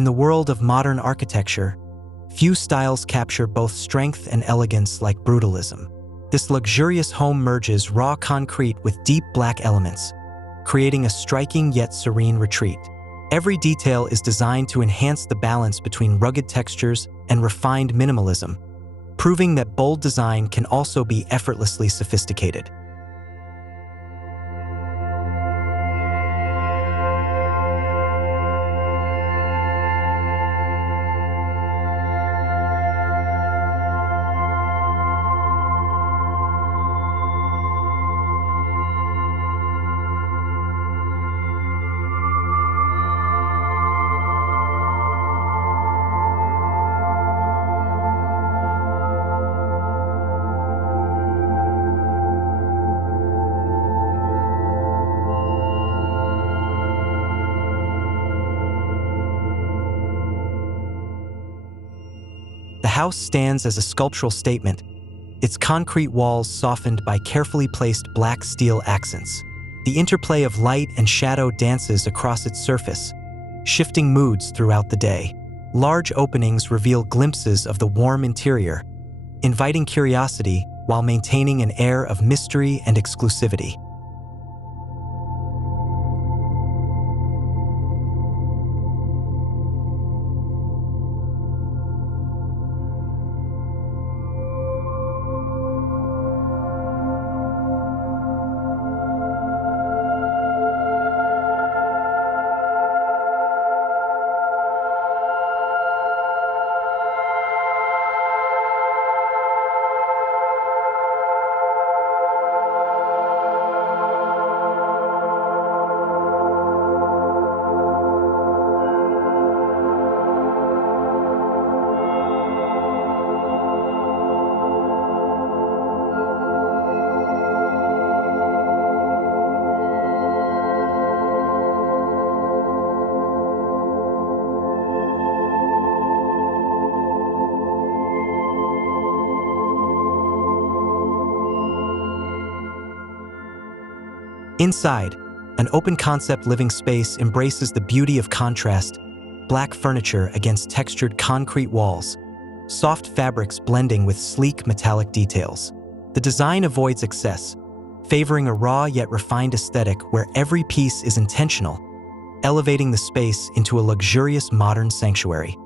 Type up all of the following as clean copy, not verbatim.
In the world of modern architecture, few styles capture both strength and elegance like brutalism. This luxurious home merges raw concrete with deep black elements, creating a striking yet serene retreat. Every detail is designed to enhance the balance between rugged textures and refined minimalism, proving that bold design can also be effortlessly sophisticated. The house stands as a sculptural statement, its concrete walls softened by carefully placed black steel accents. The interplay of light and shadow dances across its surface, shifting moods throughout the day. Large openings reveal glimpses of the warm interior, inviting curiosity while maintaining an air of mystery and exclusivity. Inside, an open-concept living space embraces the beauty of contrast, black furniture against textured concrete walls, soft fabrics blending with sleek metallic details. The design avoids excess, favoring a raw yet refined aesthetic where every piece is intentional, elevating the space into a luxurious modern sanctuary.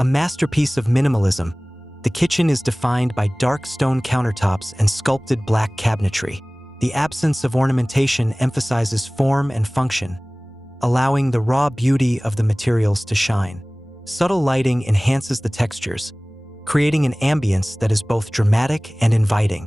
A masterpiece of minimalism, the kitchen is defined by dark stone countertops and sculpted black cabinetry. The absence of ornamentation emphasizes form and function, allowing the raw beauty of the materials to shine. Subtle lighting enhances the textures, creating an ambience that is both dramatic and inviting.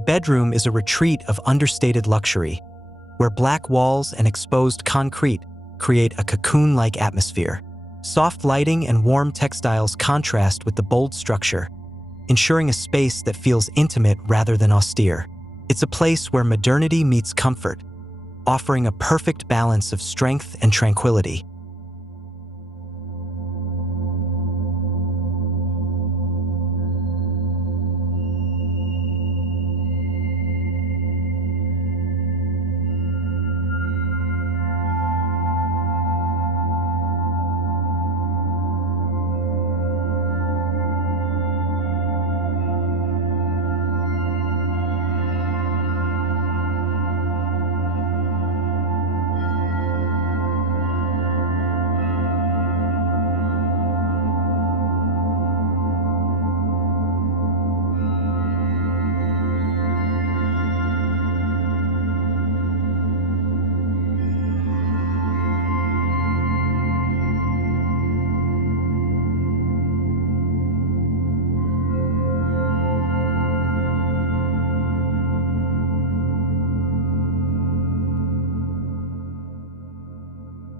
The bedroom is a retreat of understated luxury, where black walls and exposed concrete create a cocoon-like atmosphere. Soft lighting and warm textiles contrast with the bold structure, ensuring a space that feels intimate rather than austere. It's a place where modernity meets comfort, offering a perfect balance of strength and tranquility.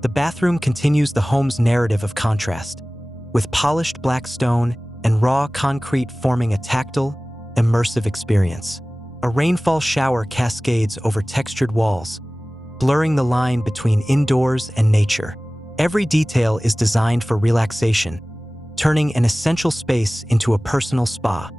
The bathroom continues the home's narrative of contrast, with polished black stone and raw concrete forming a tactile, immersive experience. A rainfall shower cascades over textured walls, blurring the line between indoors and nature. Every detail is designed for relaxation, turning an essential space into a personal spa.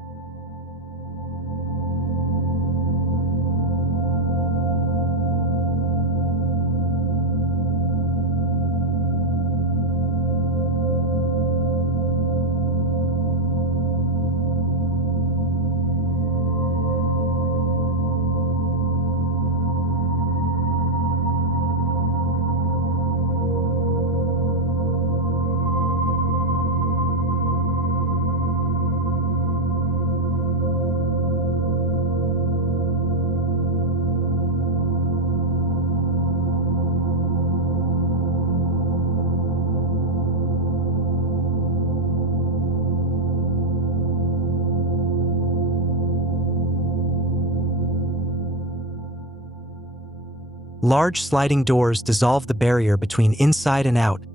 Large sliding doors dissolve the barrier between inside and out,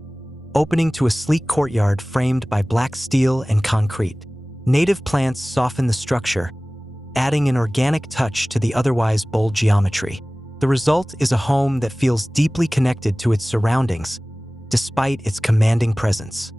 opening to a sleek courtyard framed by black steel and concrete. Native plants soften the structure, adding an organic touch to the otherwise bold geometry. The result is a home that feels deeply connected to its surroundings, despite its commanding presence.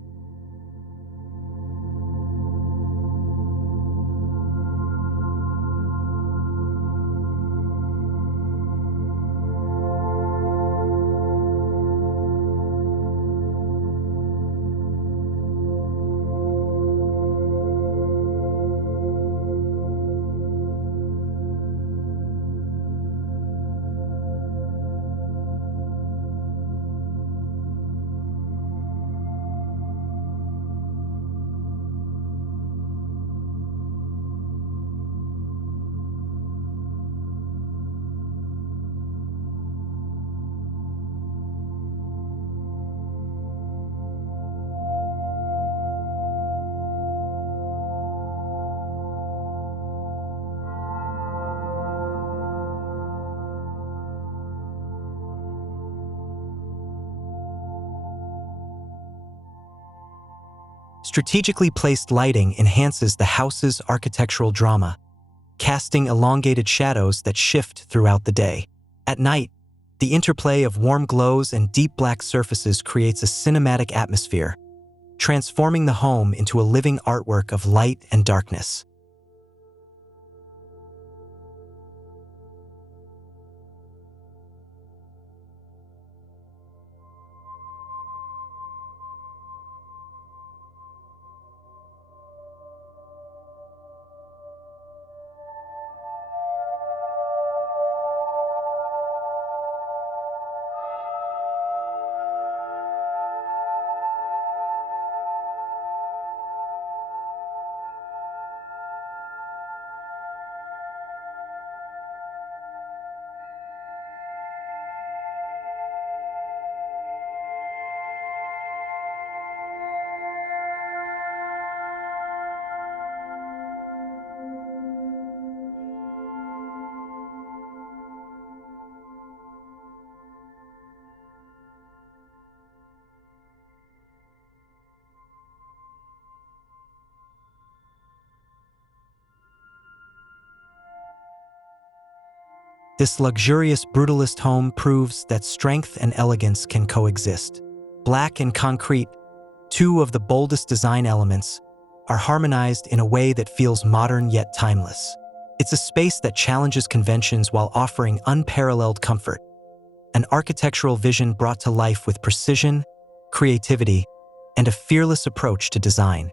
Strategically placed lighting enhances the house's architectural drama, casting elongated shadows that shift throughout the day. At night, the interplay of warm glows and deep black surfaces creates a cinematic atmosphere, transforming the home into a living artwork of light and darkness. This luxurious brutalist home proves that strength and elegance can coexist. Black and concrete, two of the boldest design elements, are harmonized in a way that feels modern yet timeless. It's a space that challenges conventions while offering unparalleled comfort, an architectural vision brought to life with precision, creativity, and a fearless approach to design.